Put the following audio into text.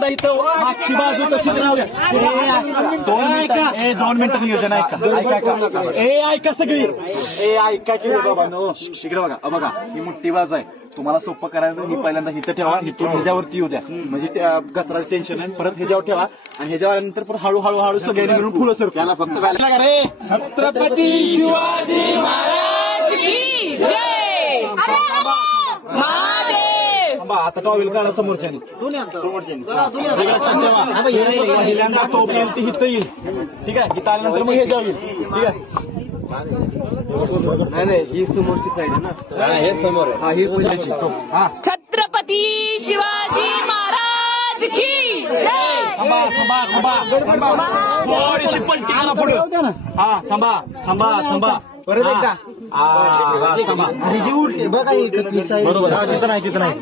पहिल्यांदा इथं मागची बाजू राहूया. ए, दोन मिनिटं ए दोन मिनिटं नियोजन ऐका. ऐका ऐका. ए ऐका सगळी. ए ऐकायची रे बाबा. नो इकडे बघा. अ, बघा. ही मोठी बाजू आहे. तुम्हाला सोपं करायचं ही पहिल्यांदा हिथं ठेवा. हिथून ह्याच्यावरती येऊ द्या. म्हणजे त्या टेन्शन आहे परत ह्याच्यावर ठेवा. आणि ह्याच्यावर आल्यानंतर परत हळूहळू हळू सगळ्यांनी मिळून फुलं सर त्याला फक्त छत्रपती शिवाजी महाराज की जय महादेव थांबा आता टॉवेल काढा समोरच्यानी. समोरच्यानी. हा. लक्षात ठेवा पहिल्यांदा टोप येईल ती हिथं येईल. ठीक आहे? हिथं आल्यानंतर मग हे जाऊ येईल ठीक आहे? नाही नाही. ही समोरची साईड आहे ना. हे समोर हा ही पहिल्याची टोप हा. छत्रपती शिवाजी महाराज की जय! थांबा थांबा थांबा. थोडीशी पलटी करा पुढे. हा थांबा थांबा थांबा. परत एकदा. थांबा. बरोबर. हा, तिथं नाही तिथं नाही.